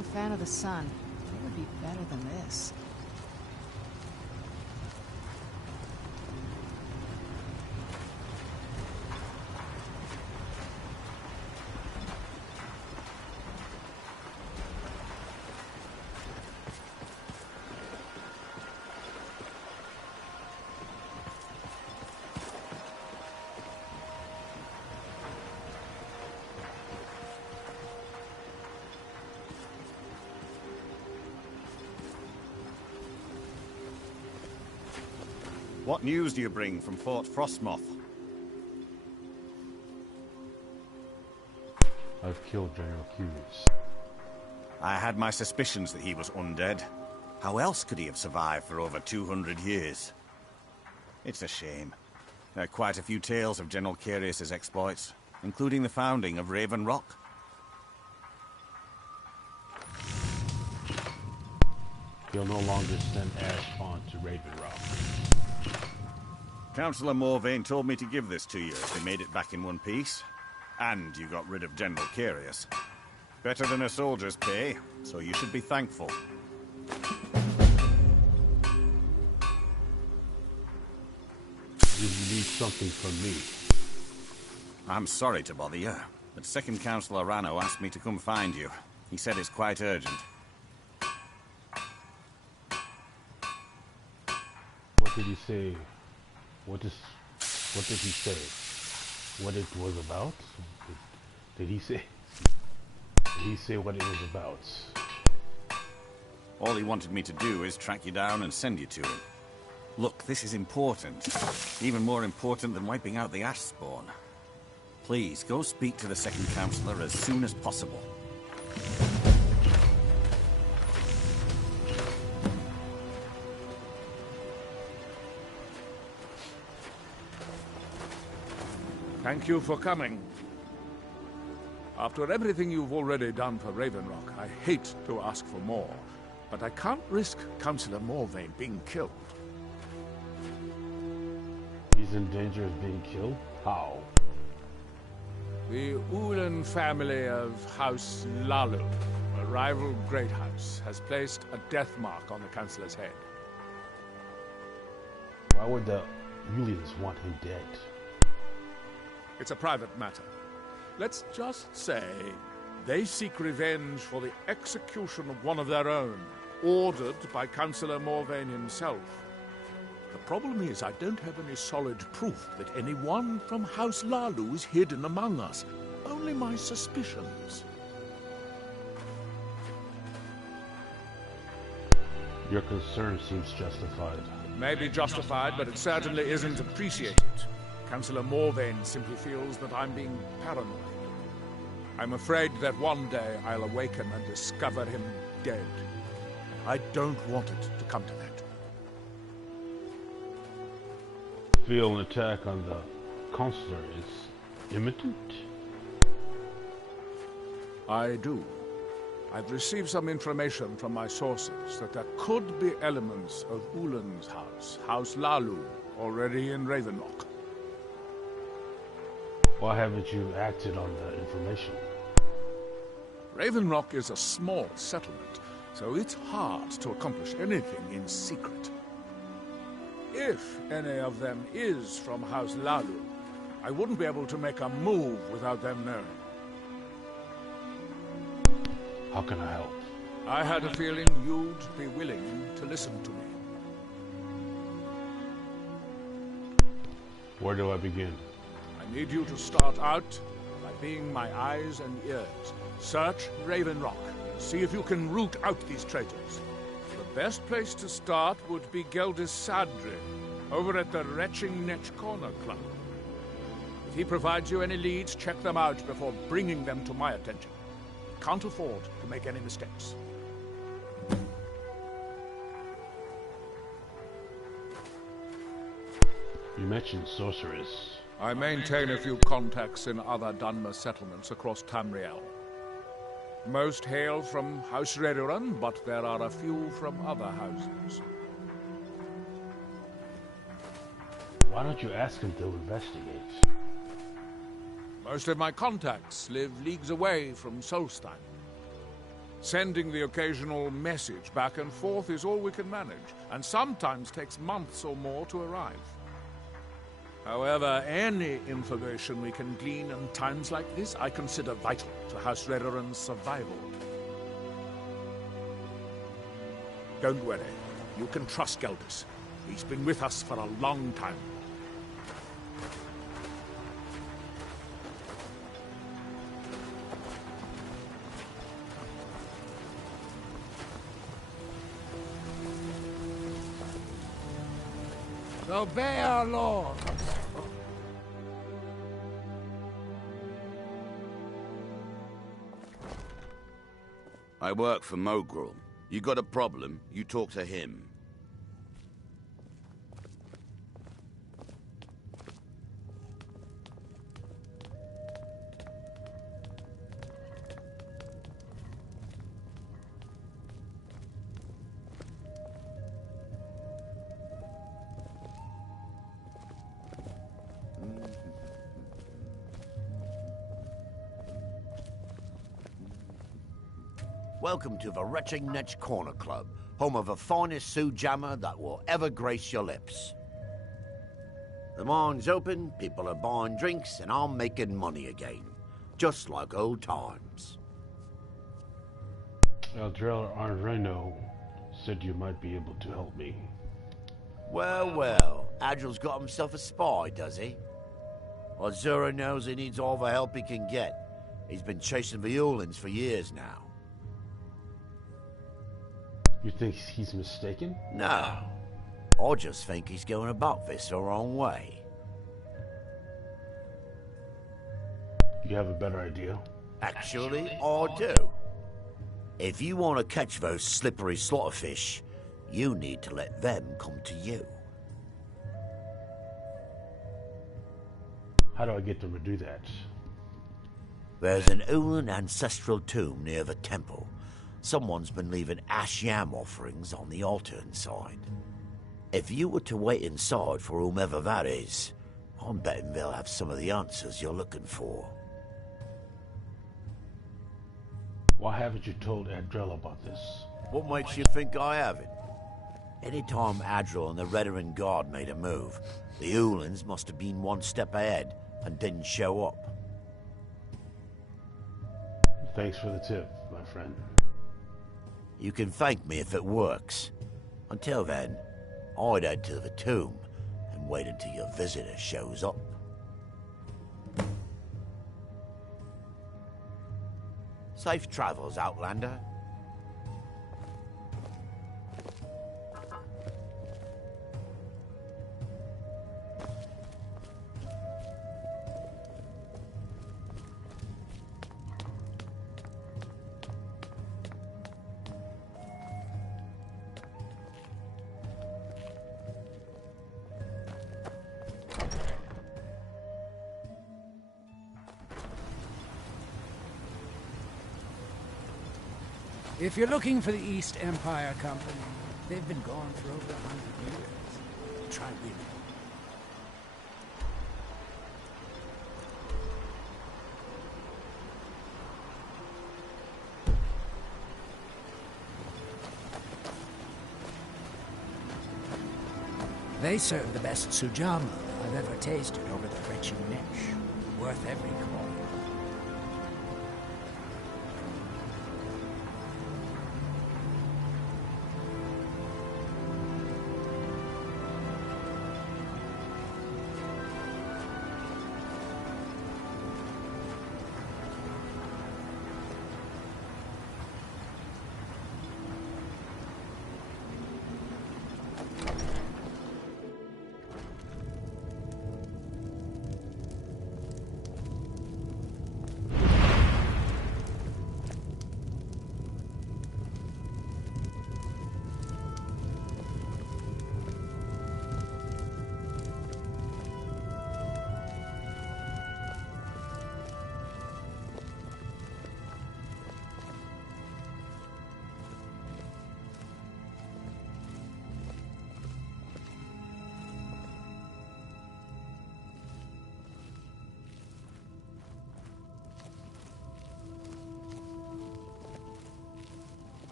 no fan of the sun. It would be better than this. What news do you bring from Fort Frostmoth? I've killed General Hughes. I had my suspicions that he was undead. How else could he have survived for over 200 years? It's a shame. There are quite a few tales of General Curius's exploits, including the founding of Raven Rock. He'll no longer send Ash on to Raven Rock. Councillor Morvain told me to give this to you if they made it back in one piece. And you got rid of General Curius. Better than a soldier's pay, so you should be thankful. You need something from me. I'm sorry to bother you, but Second Councillor Rano asked me to come find you. He said it's quite urgent. What did he say? What did he say? What it was about? Did he say? Did he say what it was about? All he wanted me to do is track you down and send you to him. Look, this is important. Even more important than wiping out the Ash Spawn. Please, go speak to the Second Councillor as soon as possible. Thank you for coming. After everything you've already done for Raven Rock, I hate to ask for more, but I can't risk Councillor Morvain being killed. He's in danger of being killed? How? The Ulan family of House Lalu, a rival great house, has placed a death mark on the Councillor's head. Why would the Ulians want him dead? It's a private matter. Let's just say they seek revenge for the execution of one of their own, ordered by Councillor Morvain himself. The problem is I don't have any solid proof that anyone from House Lalu is hidden among us. Only my suspicions. Your concern seems justified. It may be justified, but it certainly isn't appreciated. Councillor Morvain simply feels that I'm being paranoid. I'm afraid that one day I'll awaken and discover him dead. I don't want it to come to that. Feel an attack on the Consular is imminent? I do. I've received some information from my sources that there could be elements of Ulan's house, House Lalu, already in Raven Rock. Why haven't you acted on that information? Raven Rock is a small settlement, so it's hard to accomplish anything in secret. If any of them is from House Lalu, I wouldn't be able to make a move without them knowing. How can I help? I had a feeling you'd be willing to listen to me. Where do I begin? I need you to start out by being my eyes and ears. Search Raven Rock. See if you can root out these traitors. The best place to start would be Geldis Sadri, over at the Retching Netch Corner Club. If he provides you any leads, check them out before bringing them to my attention. Can't afford to make any mistakes. You mentioned sorceress. I maintain a few contacts in other Dunmer settlements across Tamriel. Most hail from House Redoran, but there are a few from other houses. Why don't you ask him to investigate? Most of my contacts live leagues away from Solstein. Sending the occasional message back and forth is all we can manage, and sometimes takes months or more to arrive. However, any information we can glean in times like this I consider vital to House Redoran's survival. Don't worry. You can trust Geldis. He's been with us for a long time. Obey our lord. I work for Mogrul. You got a problem, you talk to him. Welcome to the Retching Netch Corner Club, home of the finest Sujammer that will ever grace your lips. The mine's open, people are buying drinks, and I'm making money again. Just like old times. Eldrell Arreno said you might be able to help me. Well, well, Adril's got himself a spy, does he? Well, Zura knows he needs all the help he can get. He's been chasing the Ulins for years now. You think he's mistaken? No. I just think he's going about this the wrong way. You have a better idea? Actually, I do. If you want to catch those slippery slaughterfish, you need to let them come to you. How do I get them to do that? There's an Ulin ancestral tomb near the temple. Someone's been leaving ash yam offerings on the altar inside. If you were to wait inside for whomever that is, I'm betting they'll have some of the answers you're looking for. Why haven't you told Adrel about this? What makes you think I haven't? Anytime Adril and the Redoran Guard made a move, the Ulins must have been one step ahead and didn't show up. Thanks for the tip, my friend. You can thank me if it works. Until then, I'd head to the tomb and wait until your visitor shows up. Safe travels, Outlander. If you're looking for the East Empire Company, they've been gone for over 100 years. Try reading. They serve the best sujama I've ever tasted over the Retching Netch. Worth every coin.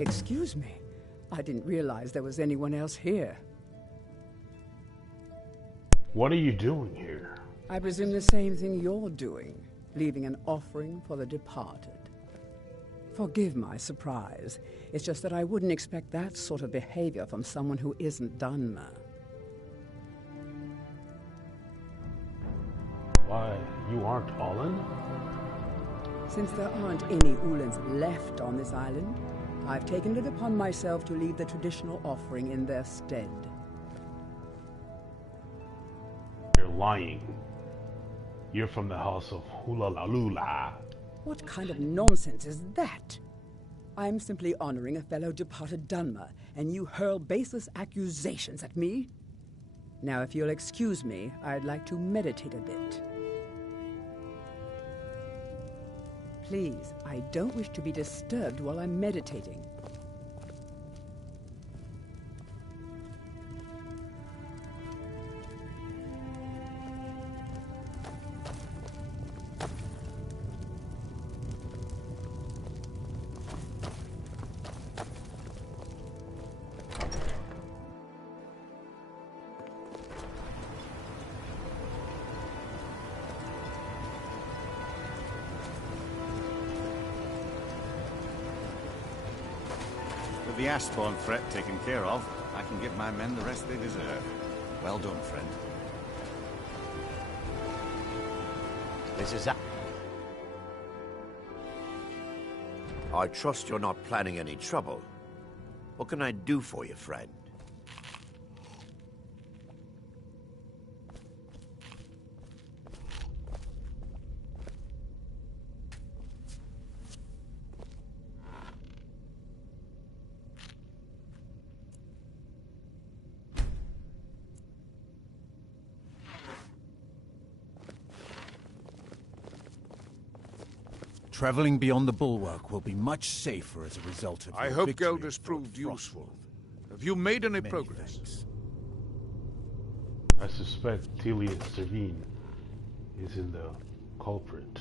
Excuse me. I didn't realize there was anyone else here. What are you doing here? I presume the same thing you're doing, leaving an offering for the departed. Forgive my surprise. It's just that I wouldn't expect that sort of behavior from someone who isn't Dunmer. Why, you aren't Olin? Since there aren't any Ulans left on this island, I've taken it upon myself to leave the traditional offering in their stead. You're lying. You're from the house of Hulalalula. What kind of nonsense is that? I'm simply honoring a fellow departed Dunmer, and you hurl baseless accusations at me? Now, if you'll excuse me, I'd like to meditate a bit. Please, I don't wish to be disturbed while I'm meditating. With the Ashbourne threat taken care of, I can give my men the rest they deserve. Well done, friend. This is... I trust you're not planning any trouble. What can I do for you, friend? Traveling beyond the bulwark will be much safer as a result of I your hope victory Geldis at proved Fort useful. Have you made any Many progress? thanks. I suspect Telius Servine is in the culprit.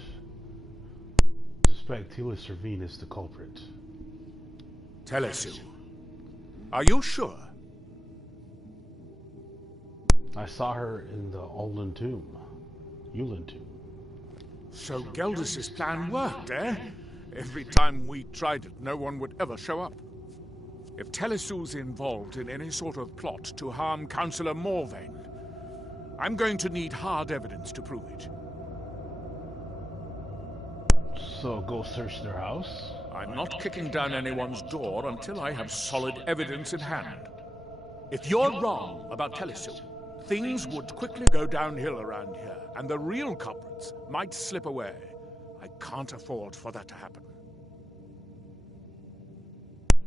I suspect Telius Servine is the culprit. Telesu. Are you sure? I saw her in the Ulan tomb. Ulan tomb. So Geldis's plan worked, eh? Every time we tried it, no one would ever show up. If Telesu's involved in any sort of plot to harm Councillor Morvain, I'm going to need hard evidence to prove it. So go search their house? I'm not kicking down anyone's door until I have solid evidence in hand. If you're wrong about Telesu, things would quickly go downhill around here, and the real culprits might slip away. I can't afford for that to happen.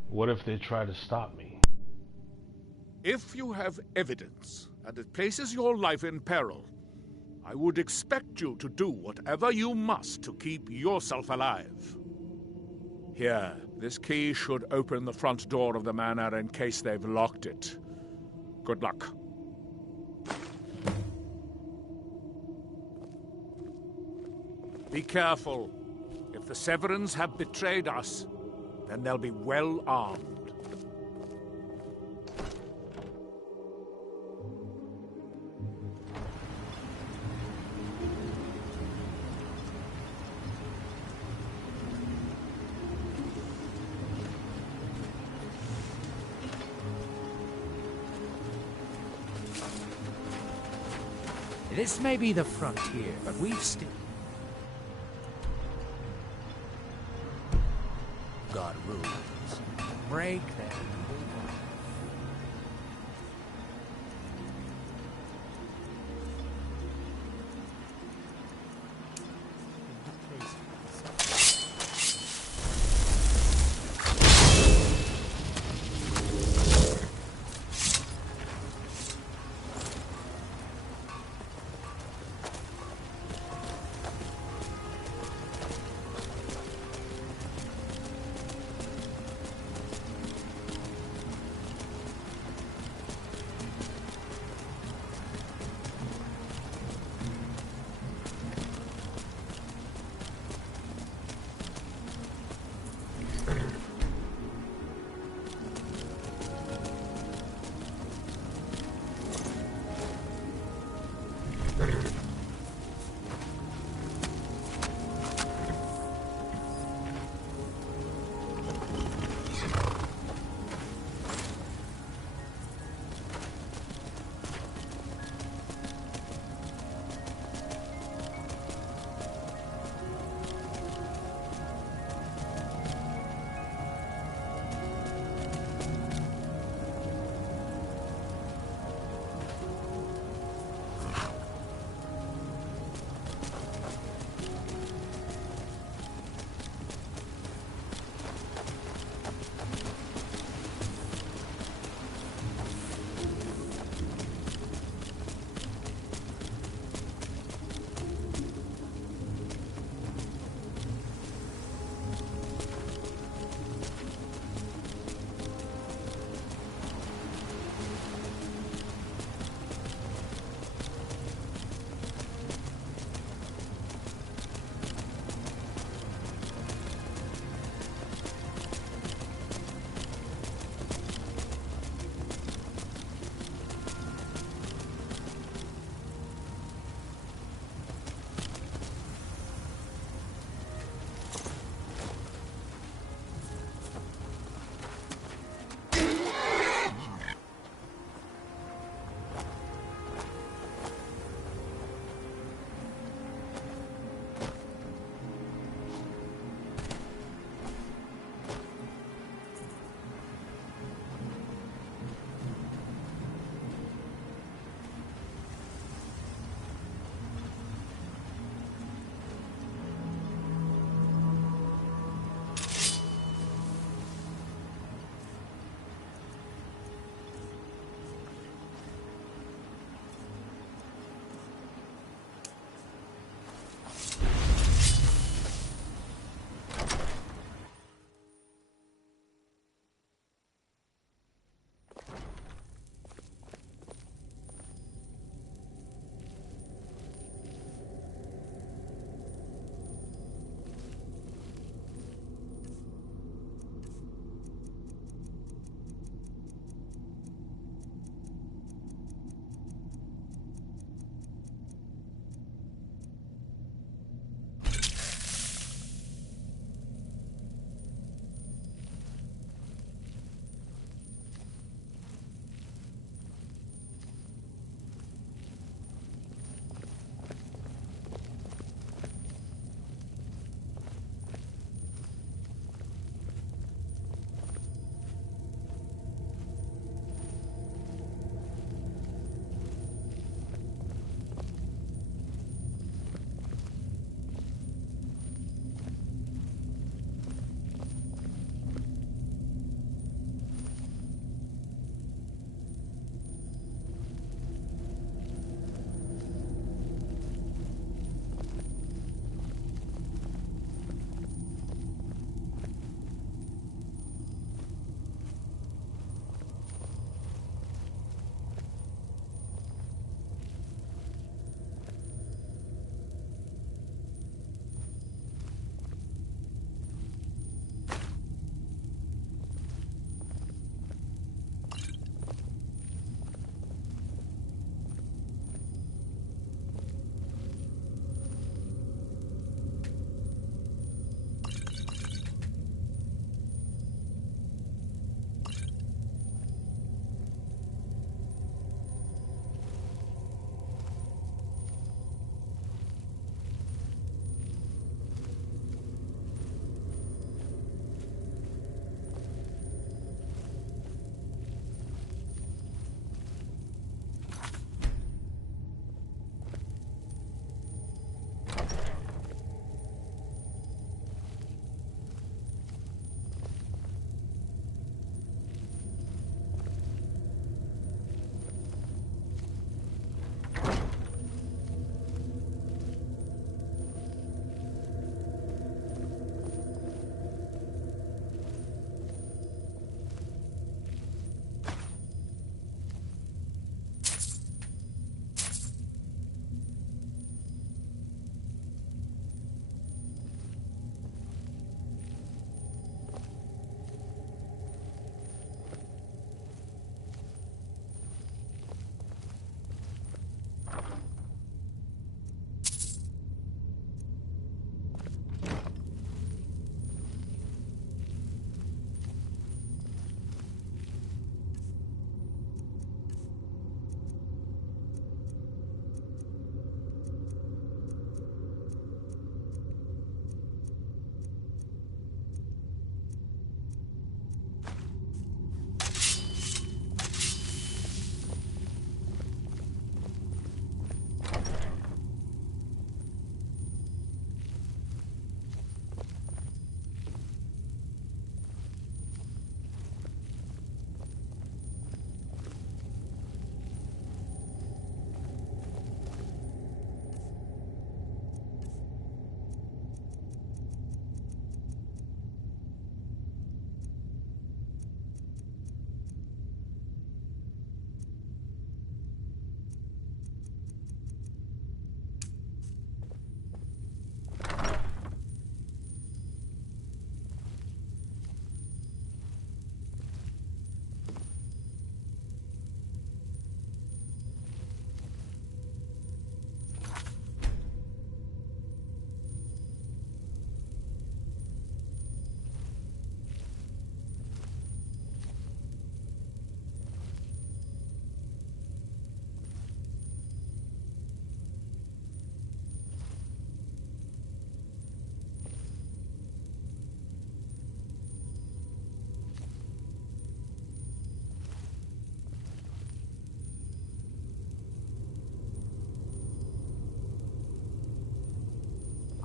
What if they try to stop me? If you have evidence, and it places your life in peril, I would expect you to do whatever you must to keep yourself alive. Here, this key should open the front door of the manor in case they've locked it. Good luck. Be careful. If the Severins have betrayed us, then they'll be well armed. This may be the frontier, but we've still... got rules. Break them.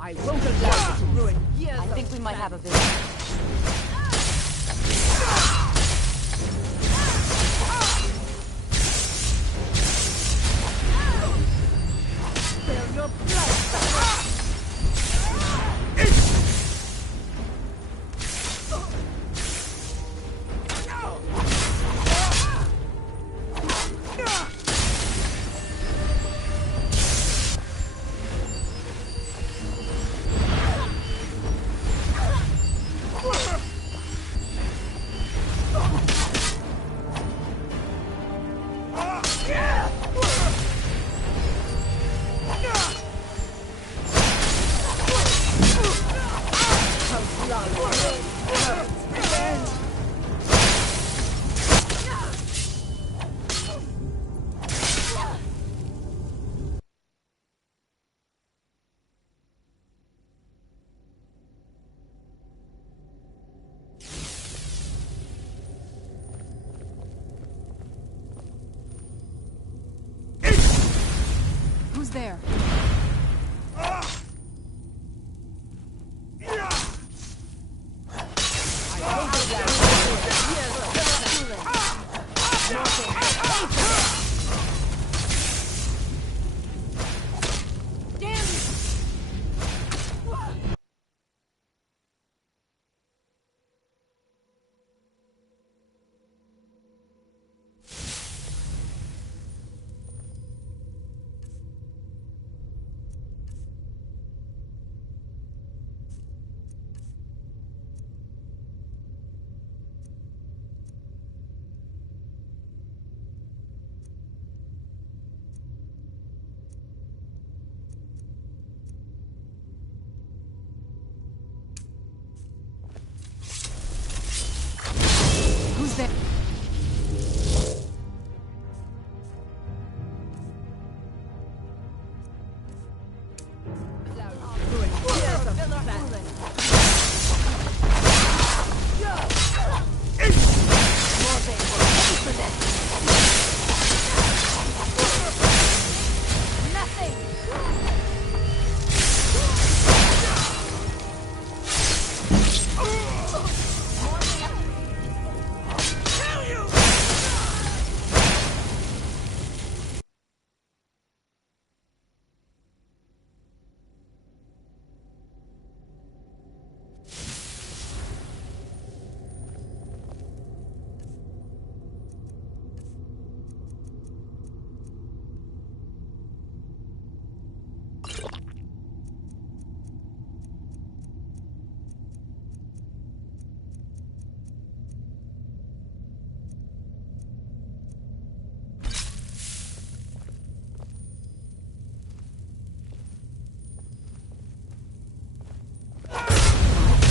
I won't allow you to ruin years. I think we might have a visitor. Spill your blood. Who's there? Who's there?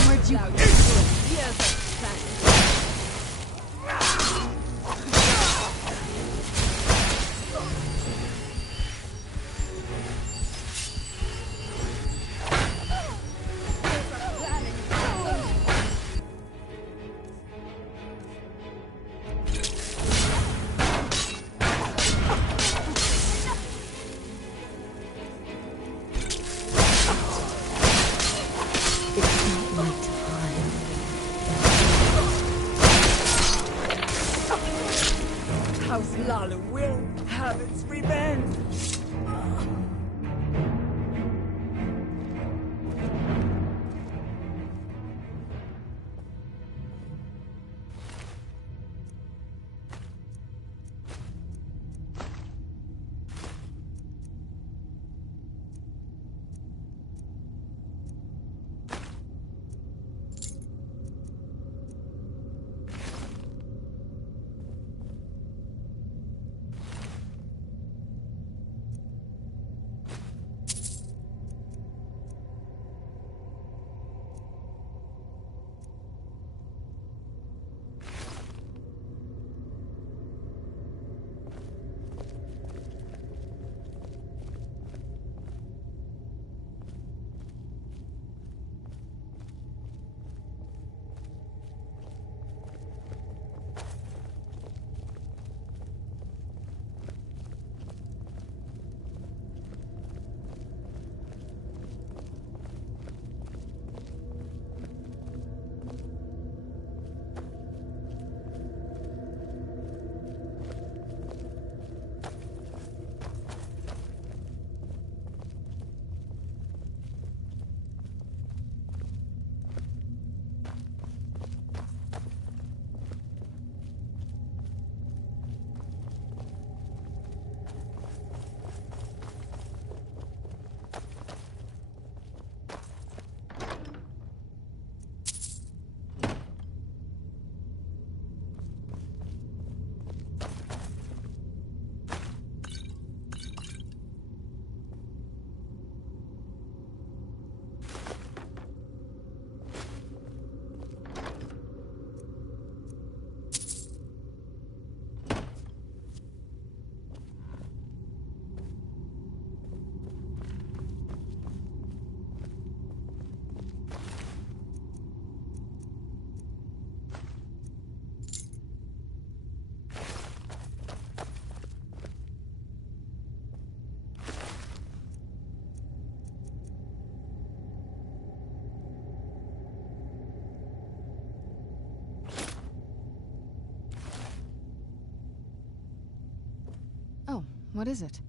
Where'd you... House Lala will have its revenge. What is it?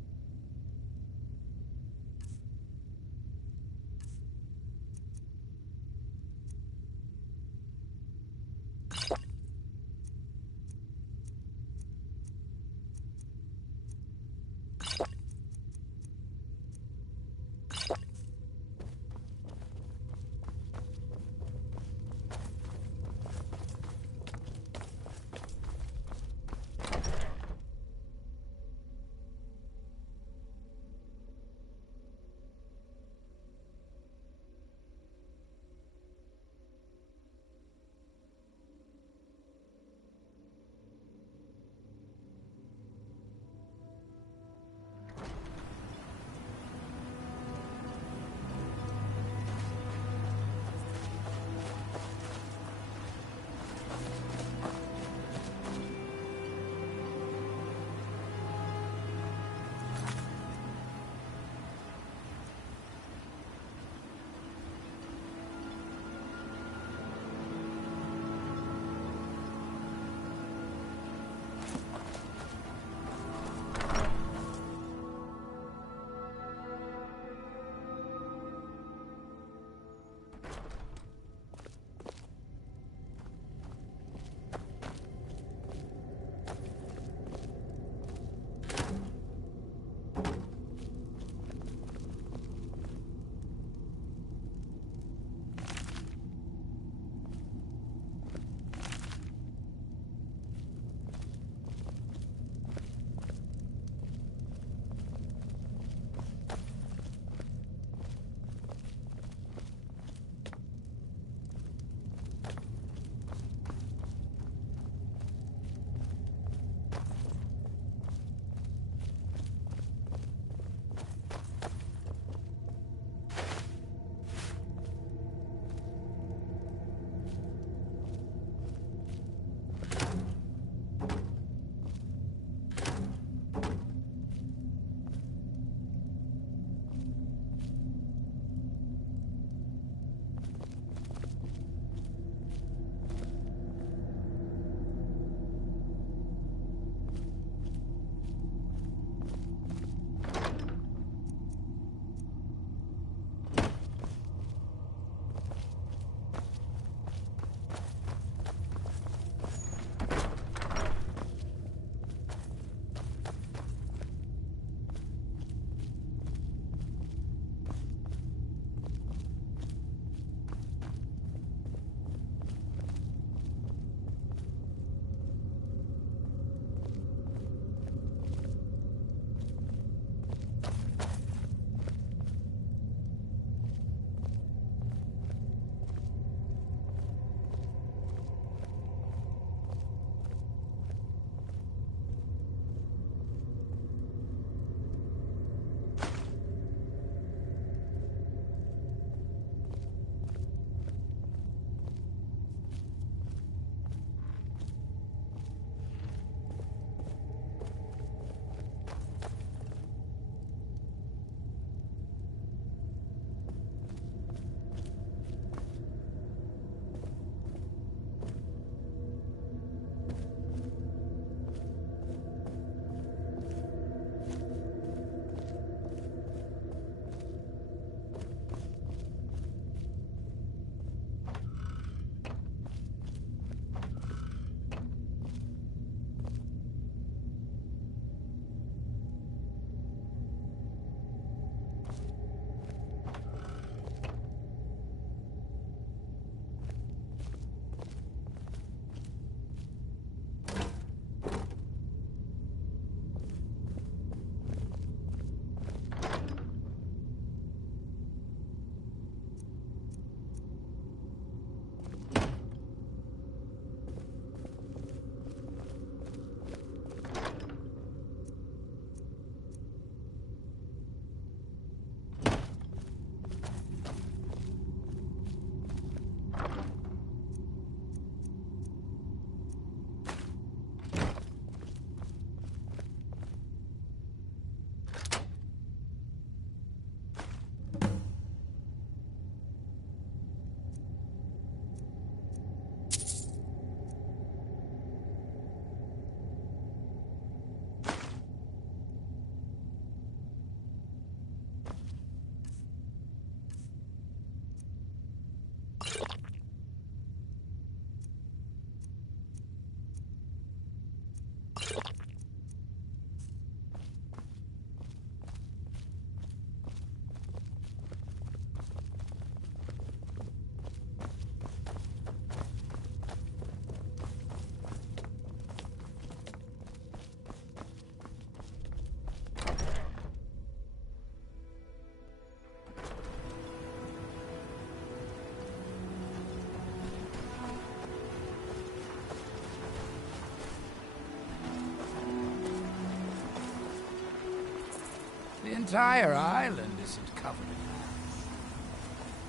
entire island isn't covered in ice.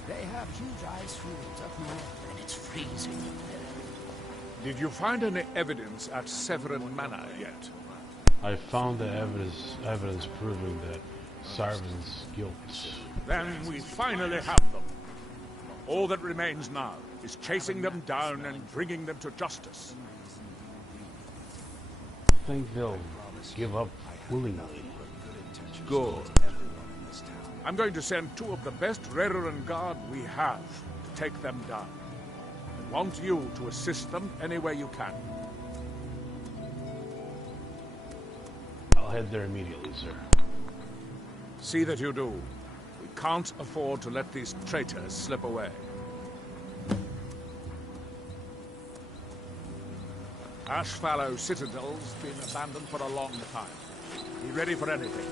They have huge ice fields up north, and it's freezing up there. Did you find any evidence at Severin Manor yet? I found the evidence proving that Sarvin's guilt. Then we finally have them. All that remains now is chasing them down and bringing them to justice. I think they'll give up willingly. Good. I'm going to send 2 of the best Reruran Guard we have to take them down. I want you to assist them any way you can. I'll head there immediately, sir. See that you do. We can't afford to let these traitors slip away. Ashfallow Citadel's been abandoned for a long time. Be ready for anything.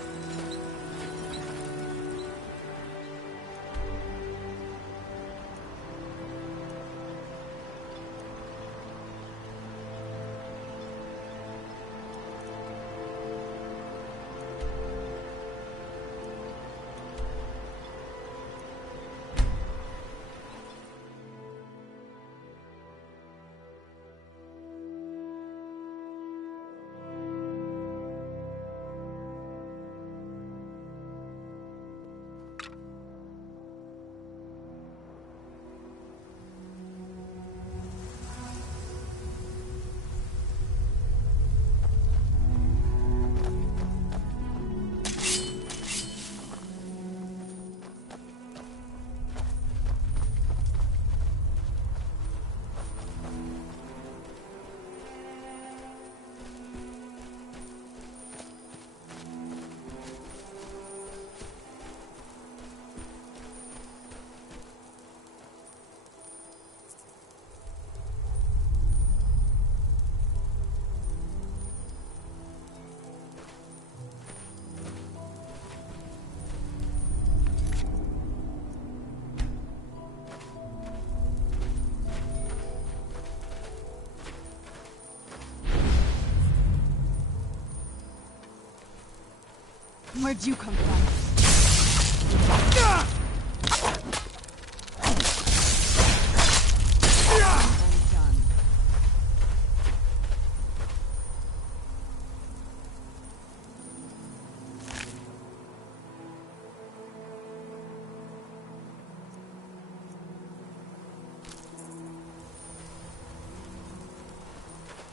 Where'd you come from?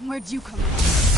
Where'd you come from?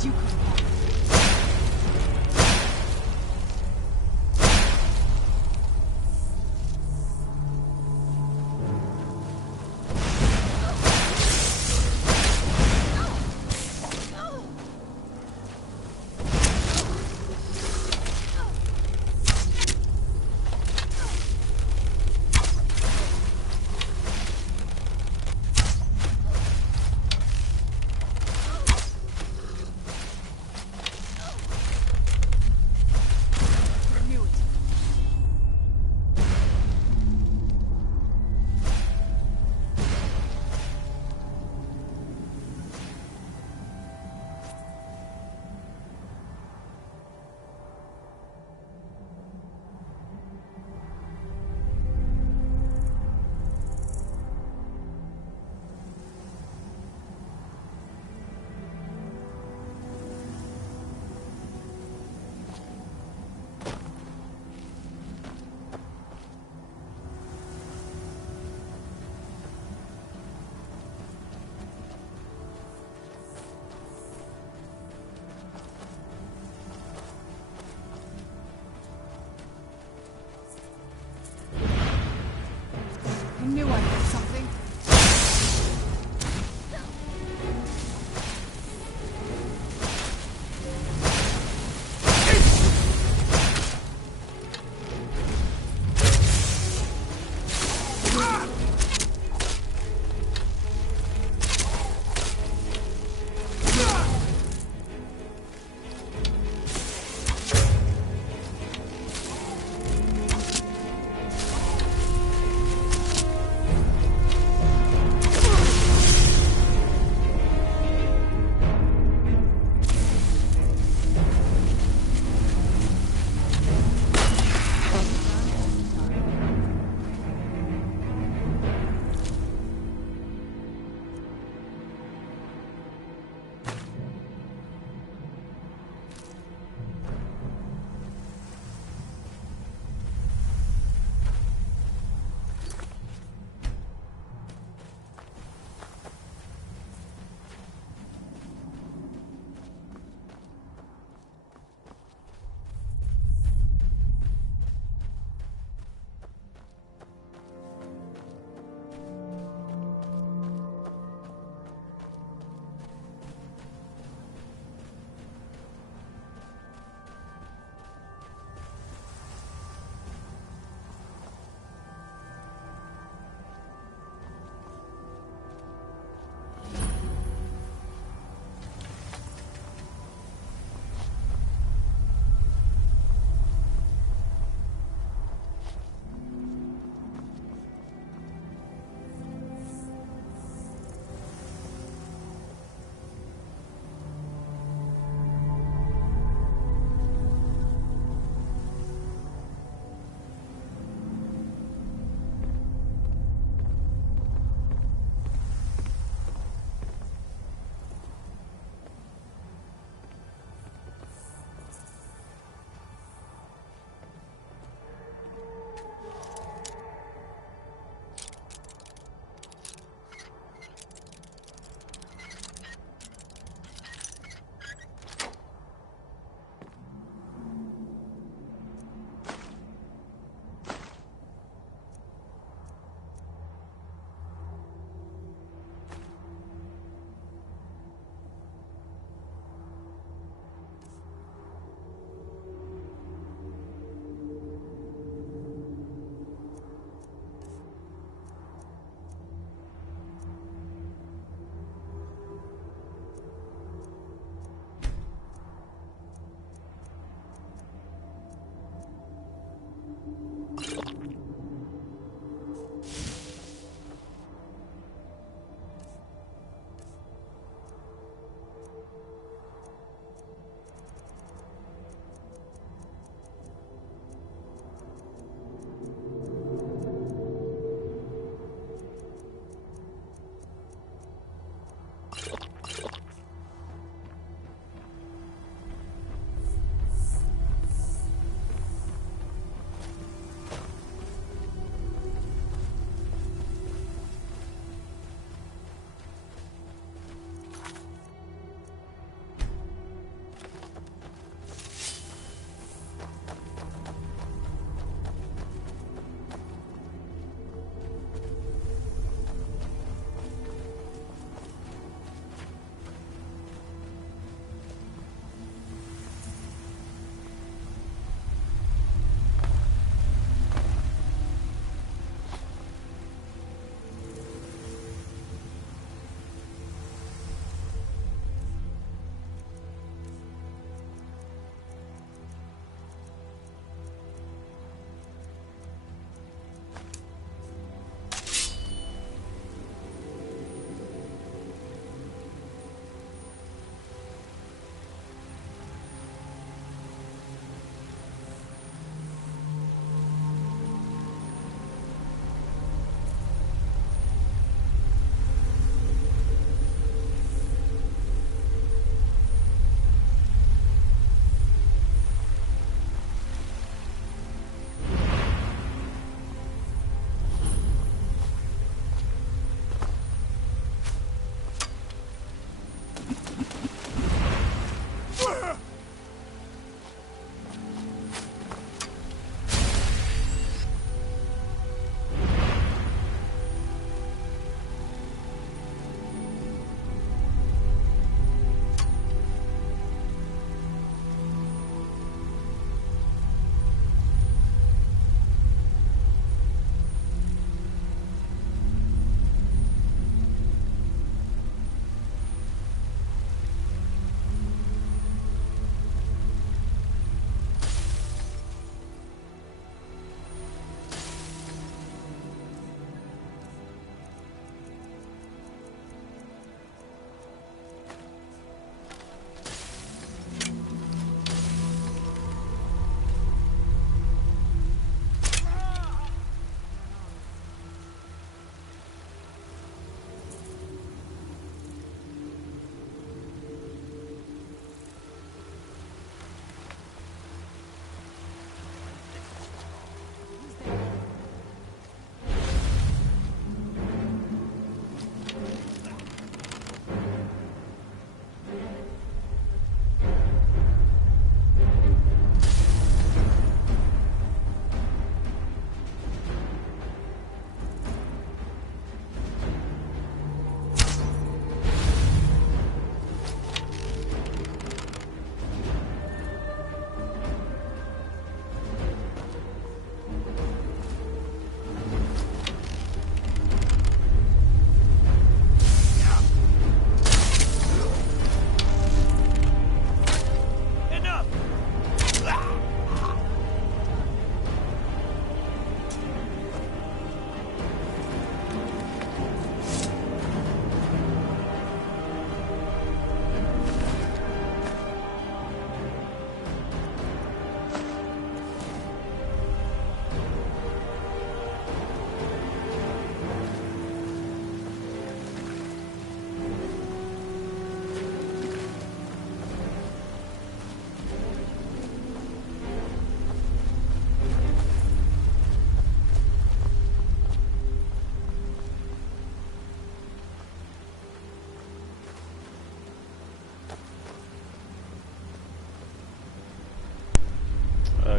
As you come back.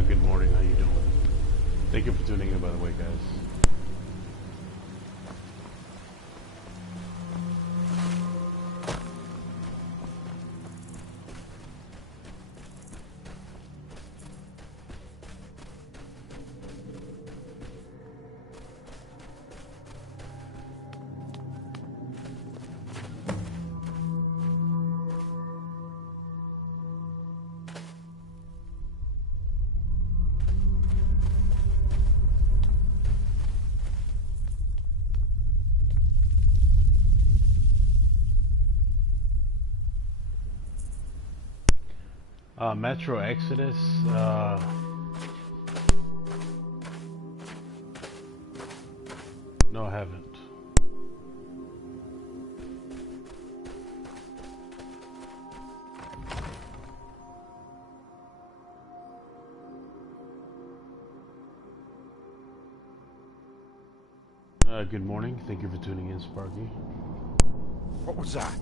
Good morning, how you doing? Thank you for tuning in, by the way, guys. Metro Exodus, no, I haven't. Good morning, thank you for tuning in, Sparky. What was that?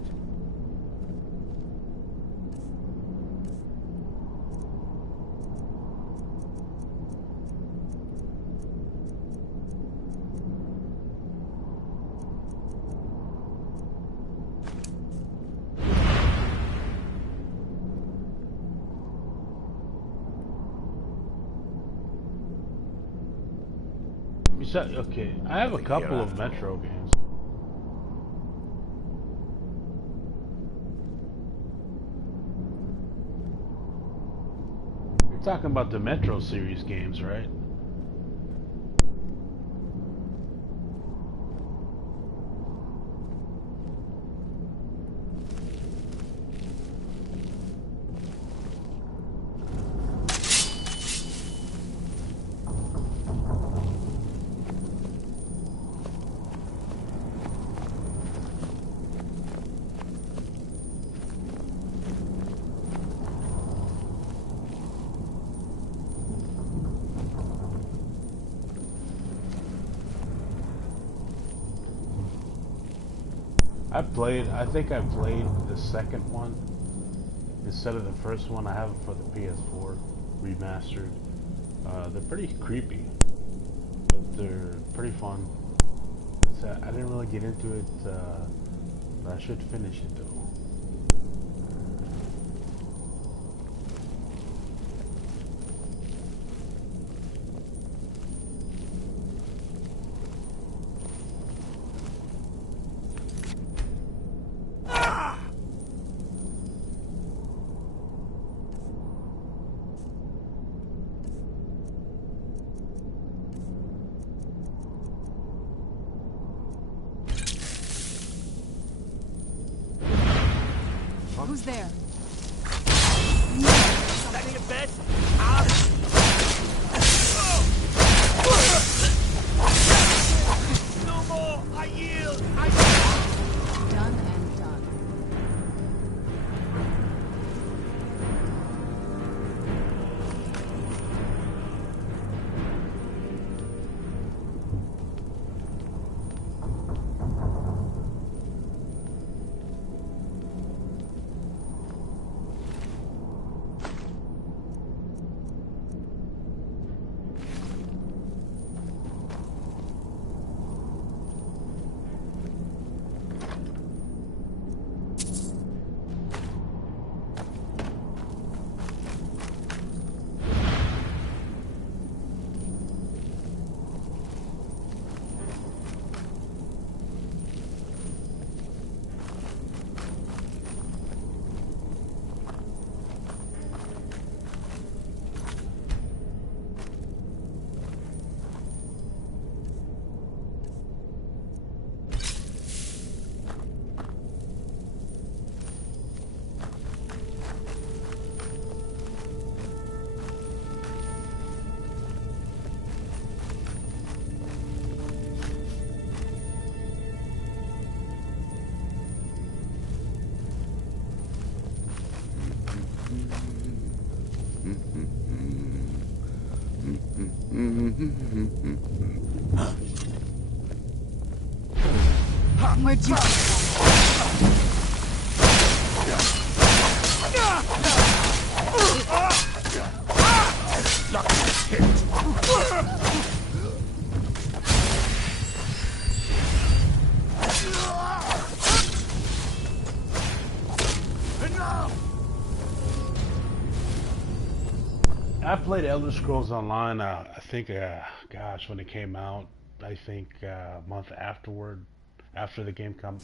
Okay, I have a couple of Metro games. You're talking about the Metro series games, right? I think I played the second one instead of the first one. I have it for the PS4 remastered. They're pretty creepy, but they're pretty fun. I didn't really get into it, but I should finish it though. Who's there? That's your best? No more! I yield! Done and done. Where'd you come from? I played Elder Scrolls Online, I think, gosh, when it came out, I think a month after the game came out.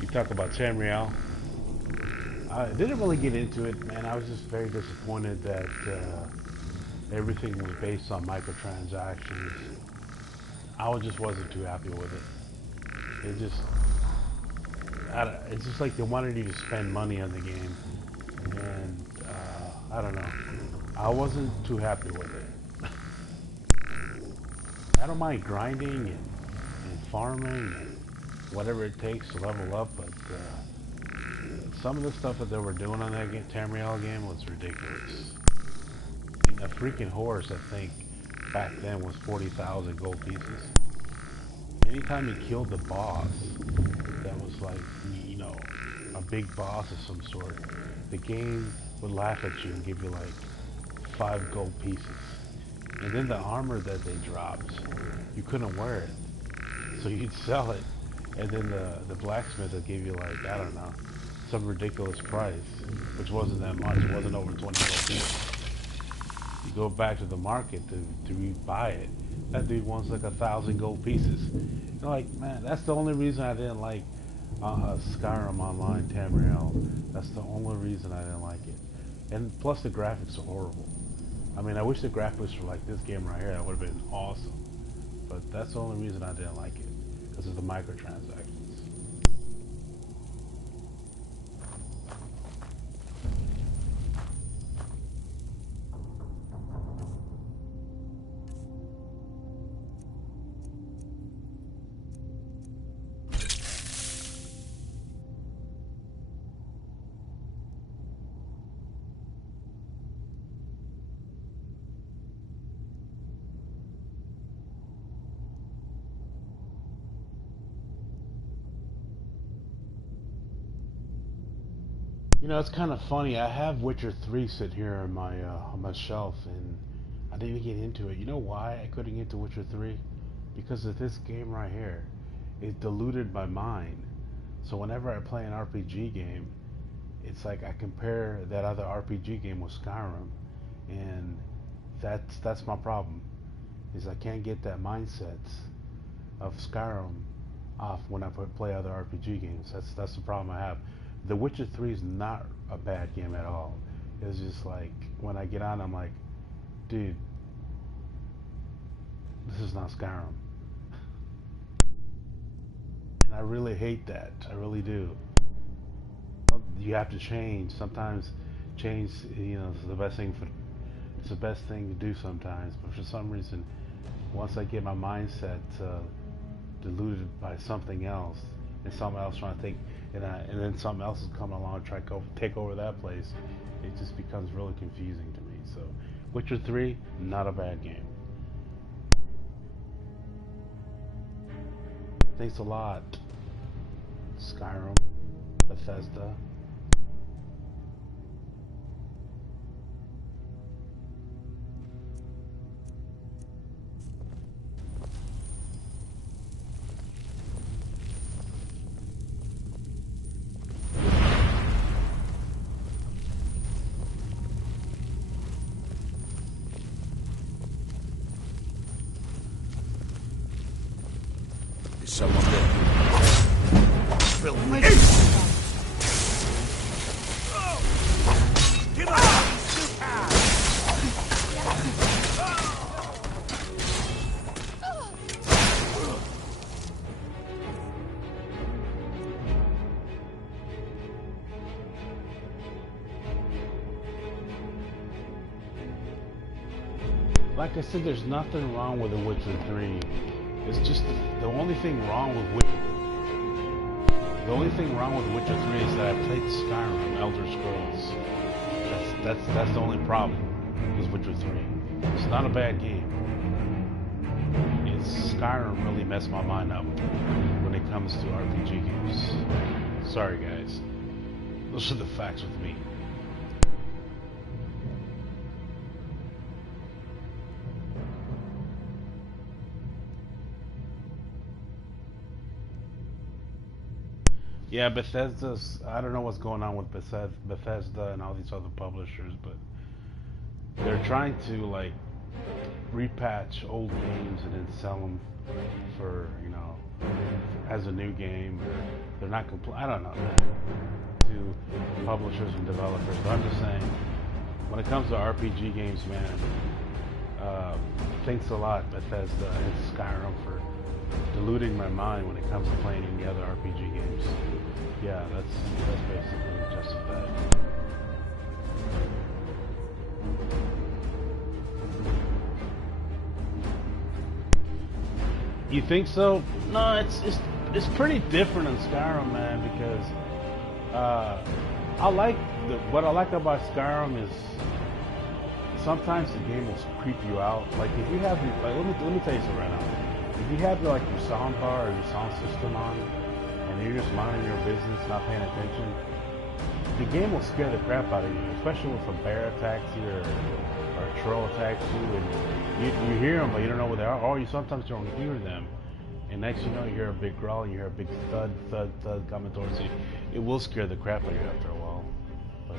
You talk about Tamriel. I didn't really get into it, man. I was just very disappointed that everything was based on microtransactions. Just wasn't too happy with it. It's just like they wanted you to spend money on the game, and I don't know. I wasn't too happy with it. I don't mind grinding and farming and whatever it takes to level up, but some of the stuff that they were doing on that Tamriel game was ridiculous. A freaking horse, I think, back then was 40,000 gold pieces. Anytime you killed the boss, that was like, you know, a big boss of some sort, the game would laugh at you and give you like 5 gold pieces. And then the armor that they dropped, you couldn't wear it. So you'd sell it, and then the blacksmith would give you like, I don't know, some ridiculous price, which wasn't that much. It wasn't over 20 gold pieces. You go back to the market to buy it, that dude wants like 1,000 gold pieces. You're like, man, that's the only reason I didn't like Skyrim Online Tamriel. That's the only reason I didn't like it. And plus the graphics are horrible. I mean, I wish the graphics were like this game right here. That would have been awesome. But that's the only reason I didn't like it, because of the microtransactions. You know, it's kind of funny. I have Witcher 3 sitting here on my shelf, and I didn't get into it. You know why I couldn't get into Witcher 3? Because of this game right here. It diluted my mind. So whenever I play an RPG game, it's like I compare that other RPG game with Skyrim, and that's my problem. Is I can't get that mindset of Skyrim off when I play other RPG games. That's the problem I have. The Witcher 3 is not a bad game at all. It's just like, when I get on, I'm like, dude, this is not Skyrim. And I really hate that. I really do. You have to change. Sometimes change, you know, is the best thing it's the best thing to do sometimes. But for some reason, once I get my mindset diluted by something else, and someone else trying to think, and then something else is coming along and try to take over that place, it just becomes really confusing to me. So, Witcher 3, not a bad game. Thanks a lot, Skyrim, Bethesda. Is someone there? Fill me. Give up! Like I said, there's nothing wrong with The Witcher 3. It's just the only thing wrong with Witcher. The only thing wrong with Witcher 3 is that I played Skyrim, Elder Scrolls. That's the only problem with Witcher 3. It's not a bad game. It's Skyrim really messed my mind up when it comes to RPG games. Sorry guys. Those are the facts with me. Yeah, Bethesda's. I don't know what's going on with Bethesda and all these other publishers, but they're trying to like repatch old games and then sell them for as a new game. They're not I don't know, man. To publishers and developers, but I'm just saying, when it comes to RPG games, man, thanks a lot Bethesda and Skyrim for diluting my mind when it comes to playing any other RPG games. Yeah, that's basically just that. You think so? No, it's pretty different in Skyrim, man, because what I like about Skyrim is sometimes the game will creep you out. Like if you have let me tell you something right now. If you have like your sound bar or your sound system on, and you're just minding your business, not paying attention, the game will scare the crap out of you, especially if a bear attacks you or a troll attacks you, and you hear them, but you don't know where they are. Or you sometimes don't hear them, and next you know you hear a big growl, you hear a big thud, thud, thud coming towards you. It will scare the crap out of you after a while. But,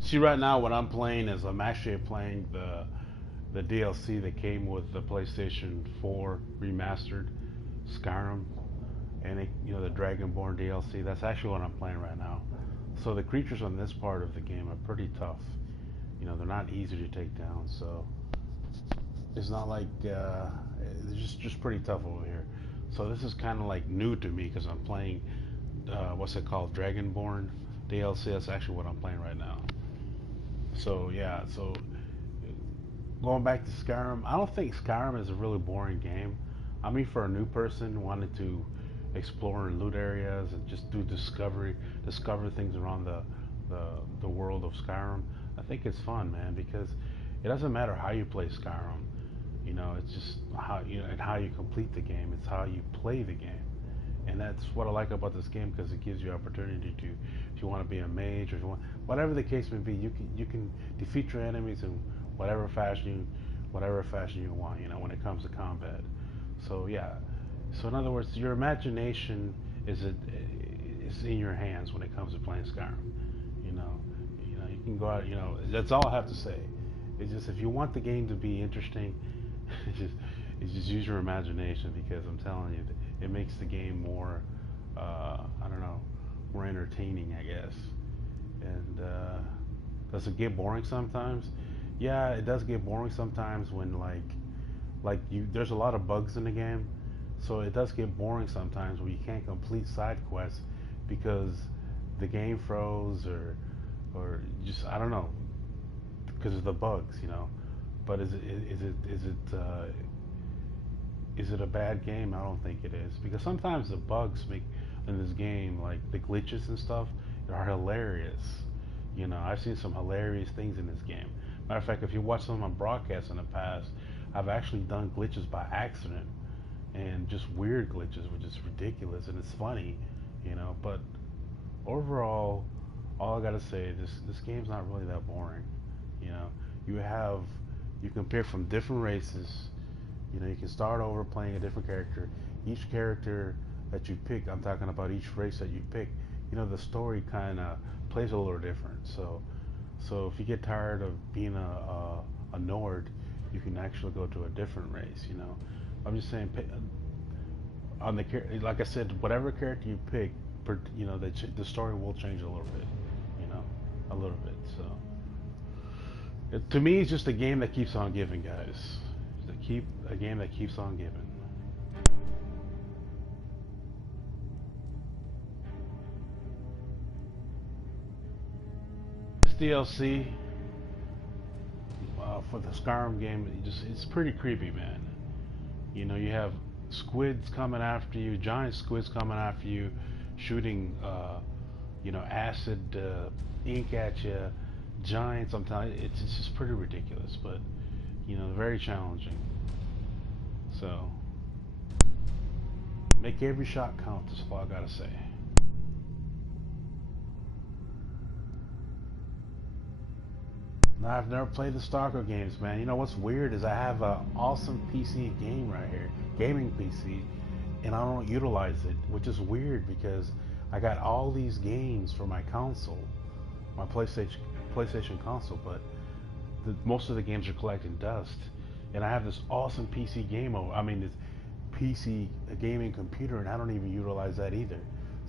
see, right now what I'm playing is I'm actually playing the DLC that came with the PlayStation 4 remastered Skyrim, and the Dragonborn DLC. That's actually what I'm playing right now. So the creatures on this part of the game are pretty tough. They're not easy to take down. So it's not like they're just pretty tough over here. So this is kind of like new to me because I'm playing what's it called, Dragonborn DLC. That's actually what I'm playing right now. So yeah, so going back to Skyrim, I don't think Skyrim is a really boring game. I mean, for a new person wanting to explore and loot areas and just discover things around the world of Skyrim, I think it's fun, man, because it doesn't matter how you play Skyrim. It's just how you complete the game. It's how you play the game. And that's what I like about this game, because it gives you opportunity to, if you want to be a mage or if you want, whatever the case may be, you can defeat your enemies in whatever fashion you want. When it comes to combat. So yeah. So in other words, your imagination is in your hands when it comes to playing Skyrim. You can go out. That's all I have to say. It's just if you want the game to be interesting, it's just use your imagination, because I'm telling you, it makes the game more, I don't know, more entertaining, I guess. And does it get boring sometimes? Yeah, it does get boring sometimes when there's a lot of bugs in the game, so it does get boring sometimes when you can't complete side quests because the game froze or just, I don't know, because of the bugs, But is it a bad game? I don't think it is, because sometimes the bugs make in this game, like the glitches and stuff, are hilarious. I've seen some hilarious things in this game. Matter of fact, if you watch some of my broadcasts in the past, I've actually done glitches by accident, and just weird glitches, which is ridiculous, and it's funny, But overall, all I gotta say is this game's not really that boring. You can pick from different races. You know, you can start over playing a different character. Each character that you pick, I'm talking about each race that you pick, you know, the story kind of plays a little different. So if you get tired of being a Nord, you can actually go to a different race. You know, I'm just saying, on the like I said, whatever character you pick, you know, the story will change a little bit. You know, a little bit. So to me, it's just a game that keeps on giving, guys. A game that keeps on giving. This DLC for the Skyrim game, it's pretty creepy, man. You know, you have squids coming after you, giant squids coming after you, shooting, you know, acid ink at you, giants. I'm telling you, it's just pretty ridiculous, but you know, very challenging. So, make every shot count. That's all I gotta say. Now, I've never played the Stalker games, man. You know what's weird is I have an awesome PC game right here, gaming PC, and I don't utilize it, which is weird because I got all these games for my console, my PlayStation console, but most of the games are collecting dust. And I have this awesome PC this PC gaming computer, and I don't even utilize that either.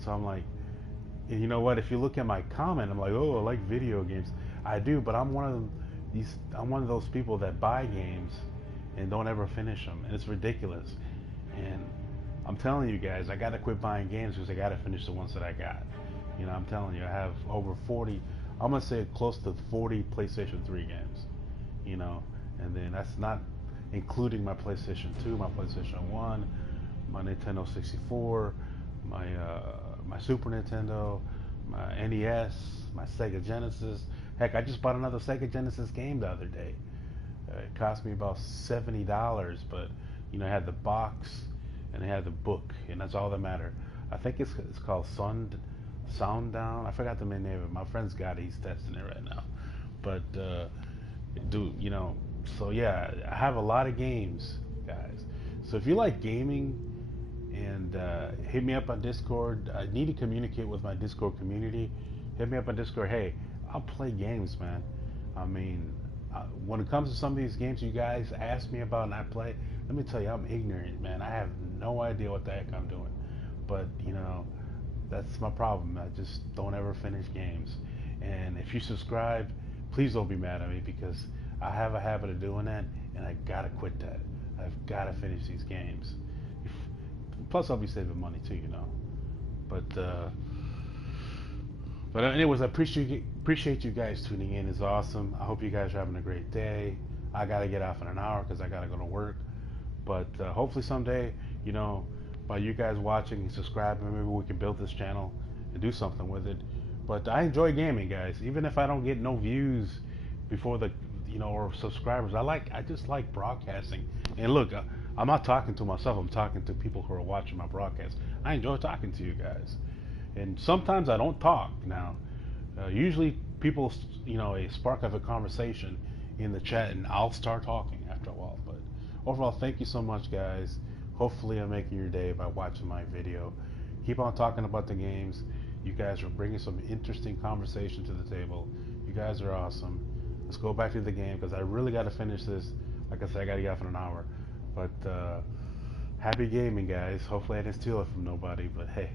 So I'm like, and you know what? If you look at my comment, I'm like, oh, I like video games. I do, but I'm one of those people that buy games and don't ever finish them, and it's ridiculous. And I'm telling you guys, I gotta quit buying games because I gotta finish the ones that I got. You know, I'm telling you, I have over 40. I'm gonna say close to 40 PlayStation 3 games. You know, and then that's not including my PlayStation 2, my PlayStation 1, my Nintendo 64, my Super Nintendo, my NES, my Sega Genesis. Heck, I just bought another Sega Genesis game the other day. It cost me about $70, but you know, it had the box and it had the book, and that's all that mattered. I think it's called Sound Down. I forgot the name of it. My friend's got it. He's testing it right now. But dude, you know, so yeah, I have a lot of games, guys. So if you like gaming, and hit me up on Discord. I need to communicate with my Discord community. Hit me up on Discord. Hey, I'll play games, man. I mean, when it comes to some of these games you guys ask me about and I play, let me tell you, I'm ignorant, man. I have no idea what the heck I'm doing. But, you know, that's my problem. I just don't ever finish games. And if you subscribe, please don't be mad at me because I have a habit of doing that, and I gotta quit that. I've gotta finish these games. Plus, I'll be saving money too, you know. But anyways, I appreciate you guys tuning in. It's awesome. I hope you guys are having a great day. I gotta get off in an hour because I gotta go to work. But hopefully someday, you know, by you guys watching and subscribing, maybe we can build this channel and do something with it. But I enjoy gaming, guys. Even if I don't get no views before the, you know, or subscribers, I just like broadcasting. And look, I'm not talking to myself. I'm talking to people who are watching my broadcast. I enjoy talking to you guys. And sometimes I don't talk. Now, usually people, you know, a spark of a conversation in the chat, and I'll start talking after a while. But overall, thank you so much, guys. Hopefully I'm making your day by watching my video. Keep on talking about the games. You guys are bringing some interesting conversation to the table. You guys are awesome. Let's go back to the game because I really got to finish this. Like I said, I got to get off in an hour. But happy gaming, guys. Hopefully I didn't steal it from nobody, but hey.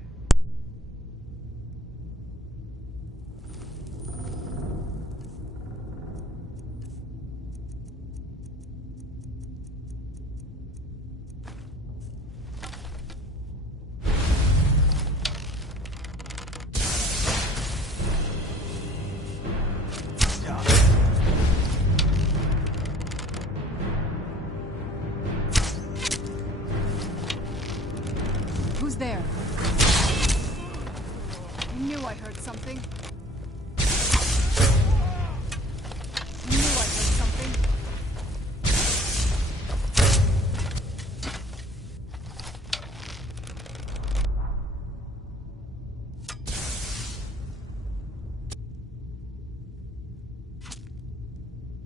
Who's there? I knew I heard something. I knew I heard something.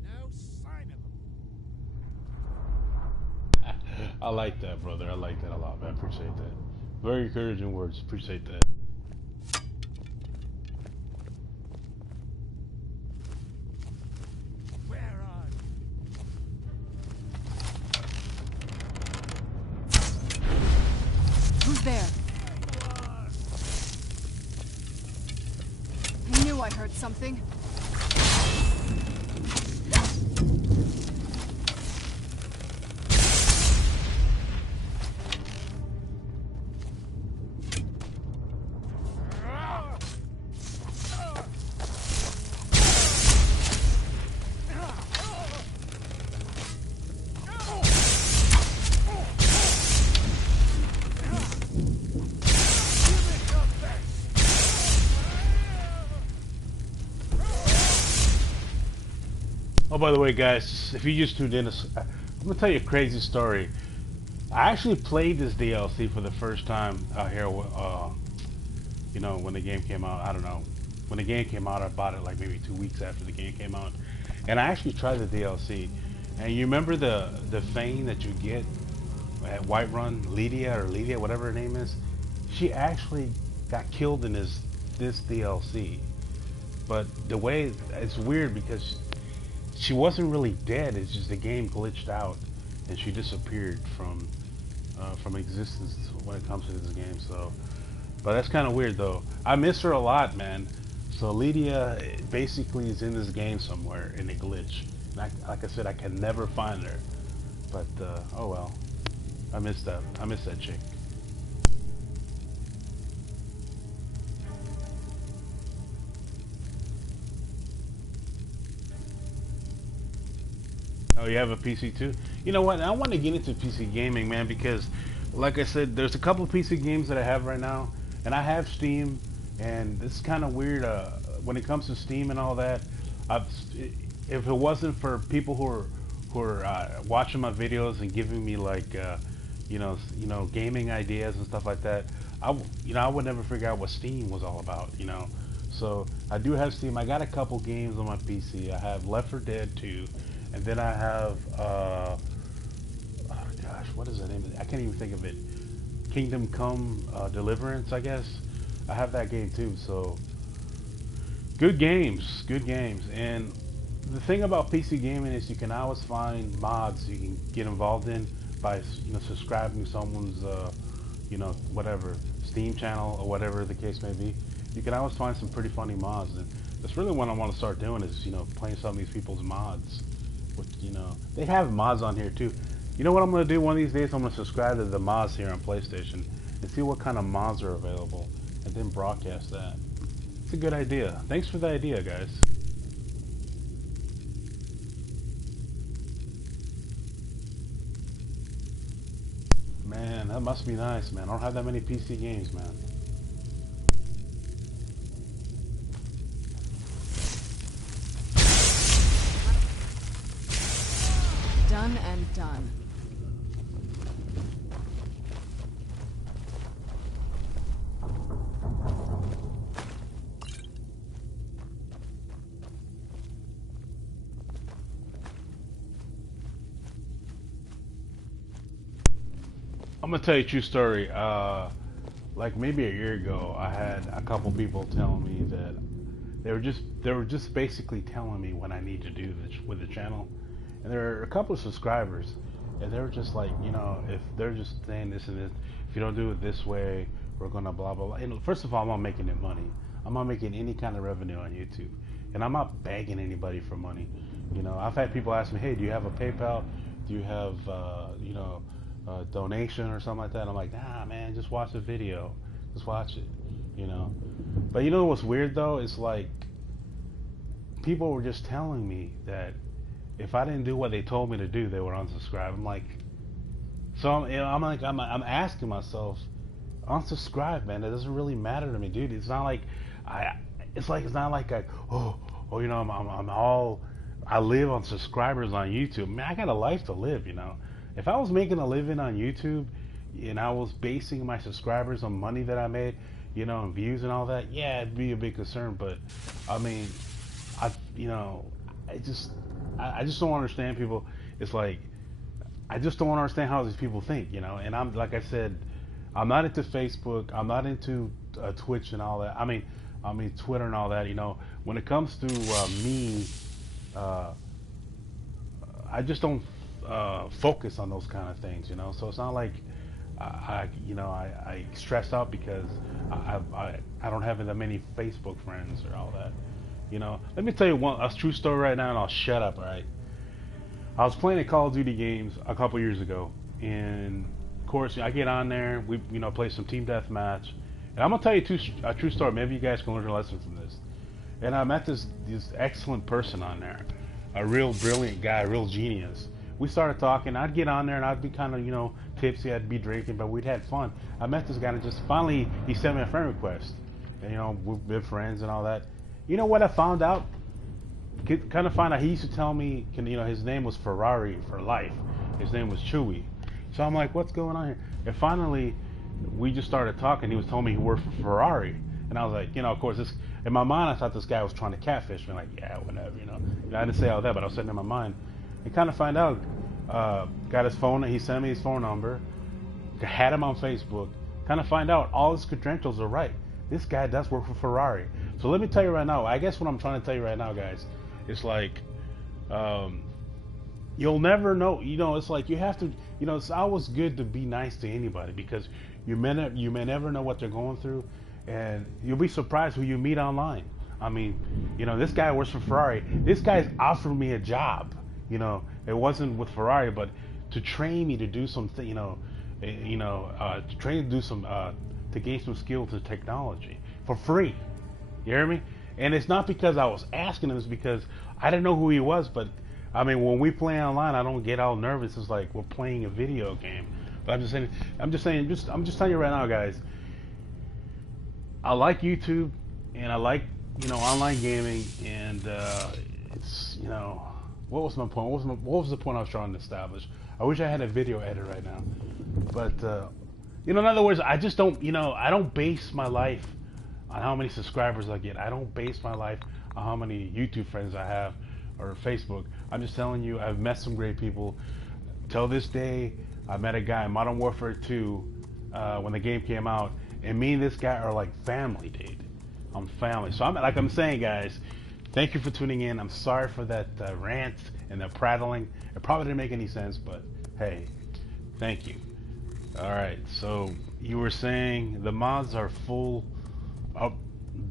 No sign of them. I like that, brother. I like that a lot, man. I appreciate that. Very encouraging words. Appreciate that. Where are Who's there? I knew I heard something. Oh, by the way, guys, if you just tuned in, I'm gonna tell you a crazy story. I actually played this DLC for the first time out here. You know, when the game came out. I don't know. When the game came out, I bought it like maybe 2 weeks after the game came out, and I actually tried the DLC. And you remember the Fane that you get at Whiterun, Lydia, whatever her name is? She actually got killed in this DLC. But the way it's weird because she wasn't really dead. It's just the game glitched out and she disappeared from existence when it comes to this game. So, but that's kind of weird though. I miss her a lot, man. So Lydia basically is in this game somewhere in a glitch. And like I said, I can never find her. But oh well, I miss that. I miss that chick. Oh, you have a PC too? You know what? I want to get into PC gaming, man, because like I said, there's a couple of PC games that I have right now, and I have Steam, and it's kind of weird when it comes to Steam and all that. If it wasn't for people who are watching my videos and giving me like you know gaming ideas and stuff like that, I would never figure out what Steam was all about, you know. So I do have Steam. I got a couple games on my PC. I have Left 4 Dead 2. And then I have, oh gosh, what is that name? I can't even think of it. Kingdom Come Deliverance, I guess. I have that game too, so good games, good games. And the thing about PC gaming is you can always find mods you can get involved in by, you know, subscribing to someone's, you know, whatever, Steam channel or whatever the case may be. You can always find some pretty funny mods, and that's really what I want to start doing is, you know, playing some of these people's mods. You know, they have mods on here too. You know what I'm going to do one of these days? I'm going to subscribe to the mods here on PlayStation and see what kind of mods are available and then broadcast that. It's a good idea. Thanks for the idea, guys. Man, that must be nice, man. I don't have that many PC games, man. Done and done. I'm gonna tell you a true story. Like maybe a year ago, I had a couple people telling me that they were just basically telling me what I need to do with the channel. And there are a couple of subscribers, and they were just like, you know, if they're just saying this and this, if you don't do it this way, we're gonna blah blah blah. And first of all, I'm not making it money. I'm not making any kind of revenue on YouTube, and I'm not begging anybody for money. You know, I've had people ask me, hey, do you have a PayPal? Do you have, you know, a donation or something like that? I'm like, nah, man, just watch the video, just watch it, you know. But you know what's weird though? It's like people were just telling me that if I didn't do what they told me to do, they would unsubscribe. I'm like, so I'm asking myself, unsubscribe, man. It doesn't really matter to me, dude. It's not like it's not like you know, I live on subscribers on YouTube. Man, I got a life to live, you know. If I was making a living on YouTube and I was basing my subscribers on money that I made, you know, and views and all that, yeah, it'd be a big concern. But I mean, I just don't understand people. It's like I just don't understand how these people think, you know. And I'm like I said, I'm not into Facebook. I'm not into Twitch and all that. I mean Twitter and all that. You know, when it comes to me, I just don't focus on those kind of things, you know. So it's not like I stress out because I don't have that many Facebook friends or all that, you know. Let me tell you a true story right now, and I'll shut up. All right. I was playing a Call of Duty games a couple years ago, and of course I get on there. We play some team deathmatch, and I'm gonna tell you a true story. Maybe you guys can learn a lesson from this. And I met this excellent person on there, a real brilliant guy, a real genius. We started talking. I'd get on there and I'd be kind of tipsy. I'd be drinking, but we'd had fun. I met this guy and just finally he sent me a friend request, and we've been friends and all that. You know what I found out? Kind of find out he used to tell me, his name was Ferrari for life. His name was Chewy. So I'm like, what's going on here? And finally, we just started talking. He was telling me he worked for Ferrari, and I was like, of course, in my mind, I thought this guy was trying to catfish me. Like, yeah, whatever, I didn't say all that, but I was sitting in my mind. And kind of find out, got his phone. He sent me his phone number. Had him on Facebook. Kind of find out all his credentials are right. This guy does work for Ferrari. So let me tell you right now. I guess what I'm trying to tell you right now, guys. It's like, you'll never know. It's like you have to. It's always good to be nice to anybody because you may never know what they're going through, and you'll be surprised who you meet online. I mean, this guy works for Ferrari. This guy's offered me a job. It wasn't with Ferrari, but to train me to do something. To train to do some to gain some skills in technology for free. You hear me? And it's not because I was asking him, it's because I didn't know who he was, but I mean, when we play online, I don't get all nervous. It's like we're playing a video game. But I'm just telling you right now, guys, I like YouTube and I like, online gaming, and it's, what was my point? What was the point I was trying to establish? I wish I had a video editor right now. But in other words, I just don't, I don't base my life on how many subscribers I get. I don't base my life on how many YouTube friends I have or Facebook. I'm just telling you, I've met some great people. Till this day, I met a guy in Modern Warfare 2 when the game came out, and me and this guy are like family, dude. I'm family. So I'm saying, guys, thank you for tuning in. I'm sorry for that rant and the prattling. It probably didn't make any sense, but hey, thank you. All right, so you were saying the mods are full.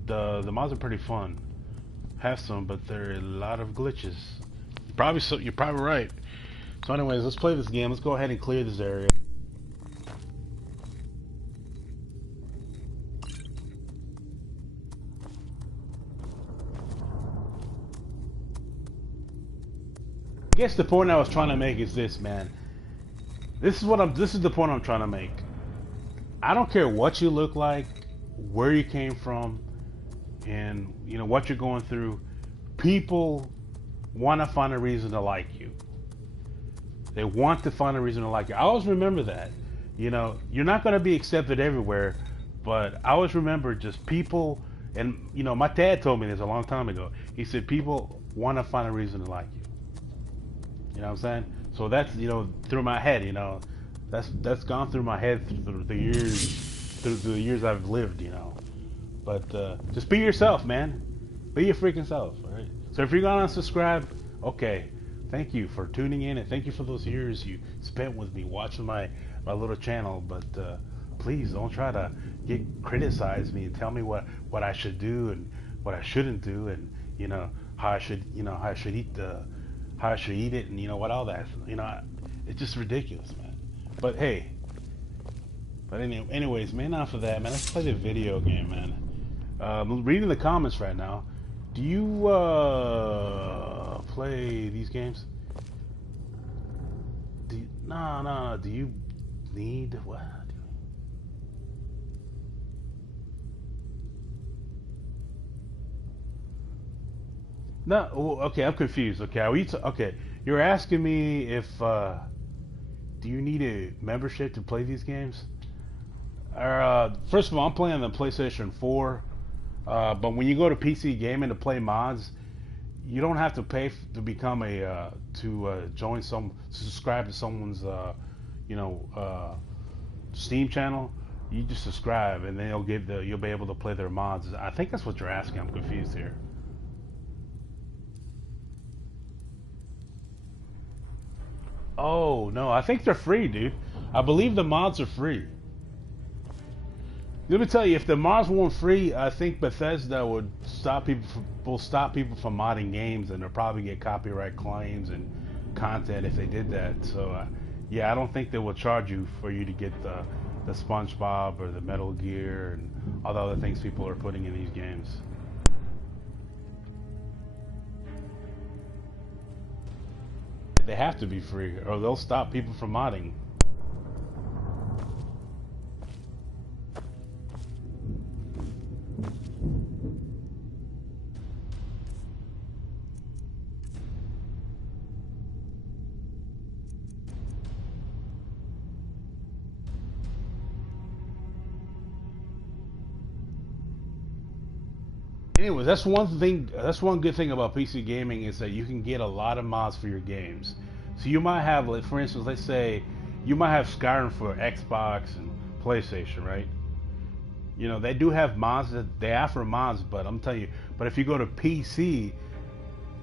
The mods are pretty fun. Have some, but there are a lot of glitches. You're probably right. So anyways, let's play this game. Let's go ahead and clear this area. I guess the point I was trying to make is this, man. This is the point I'm trying to make. I don't care what you look like, where you came from, and what you're going through. People want to find a reason to like you. They want to find a reason to like you. I always remember that. You're not going to be accepted everywhere, but I always remember just people, and my dad told me this a long time ago. He said people want to find a reason to like you. You know what I'm saying? So that's through my head. That's gone through my head through the years I've lived. But just be yourself, man. Be your freaking self. All right. So if you're gonna unsubscribe, okay. Thank you for tuning in, and thank you for those years you spent with me watching my little channel. But please don't try to criticize me and tell me what I should do and what I shouldn't do, and how I should eat it, and what all that. It's just ridiculous, man. But hey. Anyways, man, enough of that, man. Let's play the video game, man. I'm reading the comments right now. Do you play these games? No. Do you need what? No. Okay, I'm confused. Okay, okay? You're asking me if do you need a membership to play these games? First of all, I'm playing on the PlayStation 4, but when you go to PC Gaming to play mods, you don't have to pay to become a join some subscribe to someone's you know Steam channel. You just subscribe, and then you'll be able to play their mods. I think that's what you're asking. I'm confused here. Oh no, I think they're free, dude. I believe the mods are free. Let me tell you, if the mods weren't free, I think Bethesda will stop people from modding games, and they'll probably get copyright claims and content if they did that. So, yeah, I don't think they will charge you for you to get the SpongeBob or the Metal Gear and all the other things people are putting in these games. They have to be free, or they'll stop people from modding. Anyways, that's one thing. That's one good thing about PC gaming is that you can get a lot of mods for your games. So you might have, like, for instance, let's say you might have Skyrim for Xbox and PlayStation, right? You know, they do have mods that they offer mods, but I'm telling you, but if you go to PC,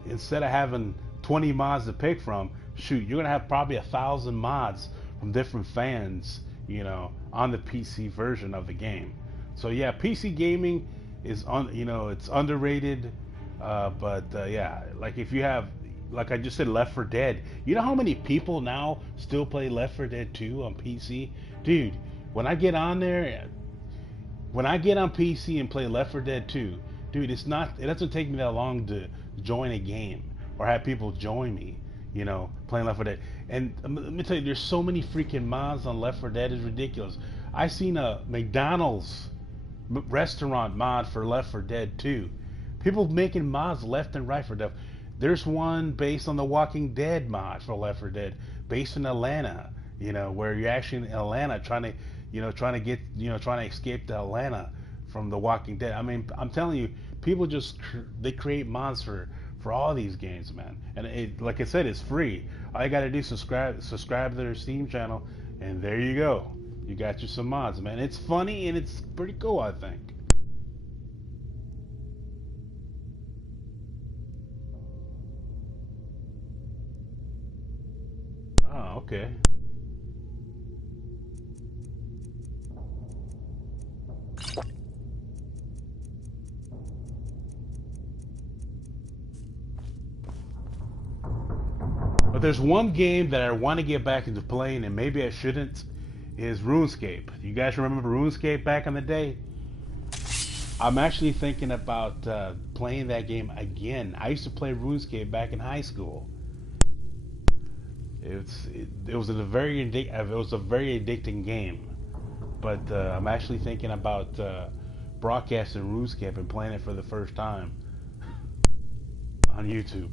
instead of having 20 mods to pick from, shoot, you're gonna have probably 1,000 mods from different fans, you know, on the PC version of the game. So yeah, PC gaming is it's underrated, but yeah, like if you have, like I just said, Left 4 Dead. You know how many people now still play Left 4 Dead 2 on PC? Dude, when I get on PC and play Left 4 Dead 2, dude, it doesn't take me that long to join a game or have people join me, you know, playing Left 4 Dead. And let me tell you, there's so many freaking mods on Left 4 Dead, it's ridiculous. I seen a McDonald's restaurant mod for Left 4 Dead 2. People making mods left and right for Dead. There's one based on the Walking Dead mod for Left 4 Dead, based in Atlanta, you know, where you're actually in Atlanta trying to escape to Atlanta from the Walking Dead. I mean, I'm telling you, people they create mods for all these games, man. And it, like I said, it's free. All you gotta do is subscribe to their Steam channel, and there you go. You got you some mods, man. It's funny and it's pretty cool, I think. Oh, okay. But there's one game that I want to get back into playing, and maybe I shouldn't, is RuneScape. You guys remember RuneScape back in the day? I'm actually thinking about playing that game again. I used to play RuneScape back in high school. It was a very addicting game. But I'm actually thinking about broadcasting RuneScape and playing it for the first time on YouTube.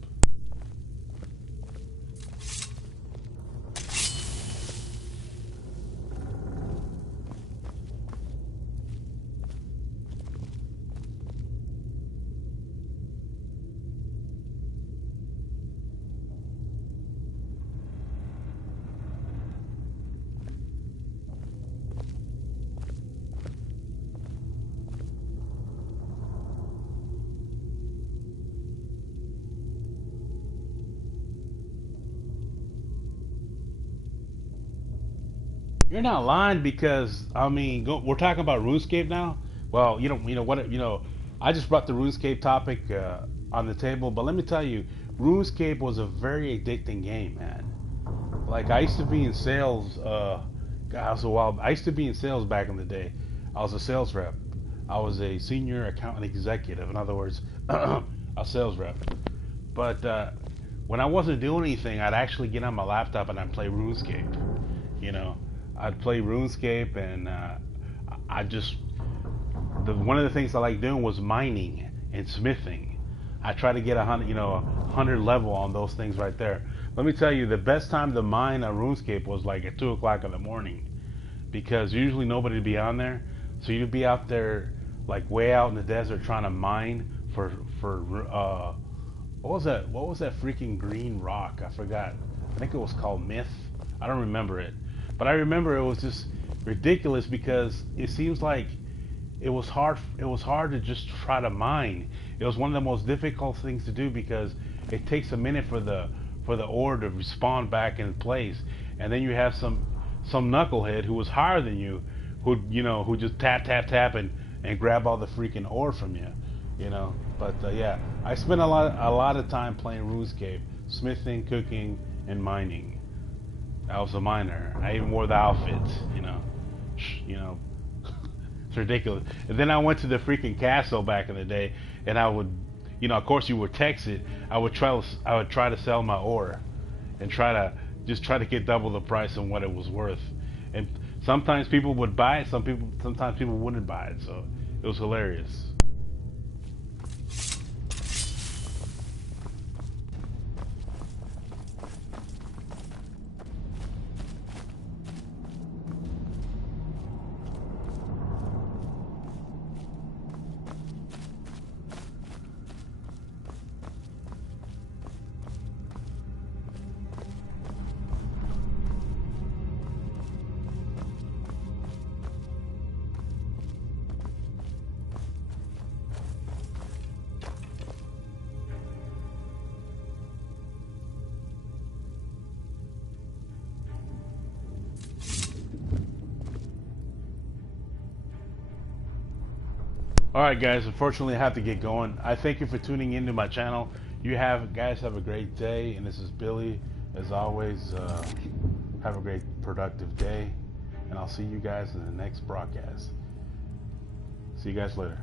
You're not lying, because I mean, we're talking about RuneScape now. Well, I just brought the RuneScape topic on the table, but let me tell you, RuneScape was a very addicting game, man. Like, I used to be in sales. I used to be in sales back in the day. I was a sales rep. I was a senior account executive. In other words, a sales rep. But when I wasn't doing anything, I'd actually get on my laptop and I'd play RuneScape. You know, I'd play RuneScape, and one of the things I like doing was mining and smithing. I try to get 100 level on those things right there. Let me tell you, the best time to mine on RuneScape was like at 2 o'clock in the morning, because usually nobody would be on there. So you'd be out there, like way out in the desert, trying to mine for What was that? What was that freaking green rock? I forgot. I think it was called Myth. I don't remember it, but I remember it was just ridiculous because it seems like it was hard. It was hard to just try to mine. It was one of the most difficult things to do because it takes a minute for the ore to respawn back in place, and then you have some knucklehead who was higher than you, who just tap and grab all the freaking ore from you, But yeah, I spent a lot of time playing RuneScape, smithing, cooking, and mining. I was a miner. I even wore the outfit, It's ridiculous. And then I went to the freaking castle back in the day, and I would, of course you would text it. I would try to sell my ore, and try to get double the price of what it was worth. And sometimes people would buy it. Sometimes people wouldn't buy it. So it was hilarious. Alright guys, unfortunately I have to get going. I thank you for tuning into my channel. Guys have a great day, and this is Billy. As always, have a great productive day, and I'll see you guys in the next broadcast. See you guys later.